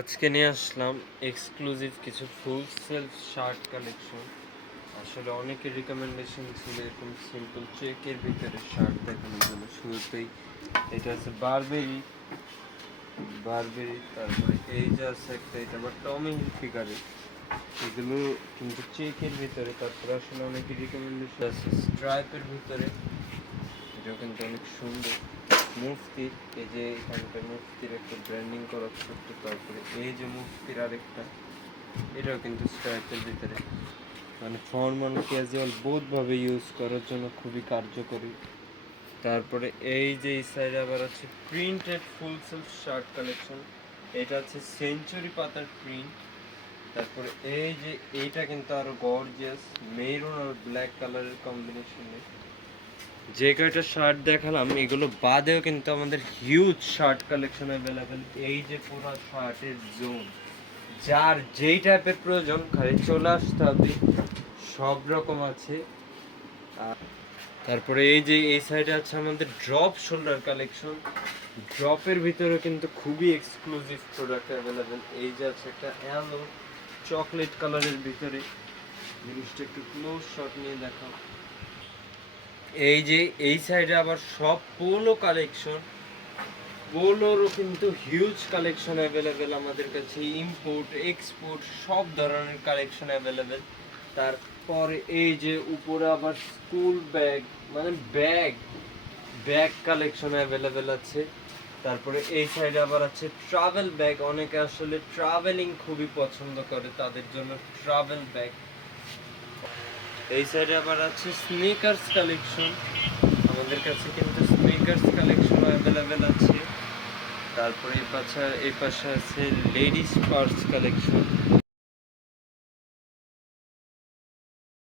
আজকে নিয়ে আসলাম এক্সক্লুসিভ কিছু ফুল সেলফ শার্ট কালেকশন। আসলে অনেকের রিকমেন্ডেশন ছিল এরকম সিম্পল চেকের ভিতরে শার্ট দেখানোর জন্য। শুরুতেই এটা আছে বারবেরি, তারপরে এই যে আছে একটা, এটা আবার টমি হিলফিগারের। এগুলো কিন্তু চেকের ভিতরে। তারপরে আসলে অনেকের রিকমেন্ডেশন আছে স্ট্রাইপের ভিতরে, এটাও কিন্তু অনেক সুন্দর। মুফতির, এই যে এখানটা মুফতির একটা ব্র্যান্ডিং করা ছোট্ট। তারপরে এই যে মুফতির আরেকটা, এটাও কিন্তু স্ট্রাইপের ভিতরে, মানে ফর্মাল ক্যাজুয়াল বোধভাবে ইউজ করার জন্য খুবই কার্যকরী। তারপরে এই যে এই সাইডে আবার আছে প্রিন্টেড ফুল সেলফ শার্ট কালেকশন, এটা হচ্ছে সেঞ্চুরি পাতার প্রিন্ট। তারপরে এই যে এইটা কিন্তু আরো গর্জিয়াস, মেরুন আর ব্ল্যাক কালারের কম্বিনেশনে। যে কয়টা শার্ট দেখালাম এগুলো বাদেও কিন্তু আমাদের হিউজ শার্ট কালেকশন অ্যাভেলেবেল। এই যে পুরো শার্টের জোন, যার যেই টাইপের প্রয়োজন খালি চলে আসতে হবে, সব রকম আছে। তারপরে এই যে এই সাইডে আছে আমাদের ড্রপ শোল্ডার কালেকশন। ড্রপের ভিতরে কিন্তু খুবই এক্সক্লুসিভ প্রোডাক্ট অ্যাভেলেবেল। এই যে আছে একটা অ্যালো চকলেট কালারের ভিতরে, জিনিসটা একটু ক্লোজ শট নিয়ে দেখাও। এই যে এই সাইডে আবার সব পোলো কালেকশন, পোলোরও কিন্তু হিউজ কালেকশন অ্যাভেলেবেল আমাদের কাছে, ইম্পোর্ট এক্সপোর্ট সব ধরনের কালেকশন অ্যাভেলেবেল। তারপরে এই যে উপরে আবার স্কুল ব্যাগ, মানে ব্যাগ ব্যাগ কালেকশন অ্যাভেলেবেল আছে। তারপরে এই সাইডে আবার আছে ট্রাভেল ব্যাগ, অনেকে আসলে ট্রাভেলিং খুবই পছন্দ করে, তাদের জন্য ট্রাভেল ব্যাগ। এই সাইডে আবার আছে স্নিকার্স কালেকশন, আমাদের কাছে কিন্তু স্নিকার্স কালেকশন অ্যাভেলেবেল আছে। তারপরে এই পাশে আছে লেডিস পার্স কালেকশন।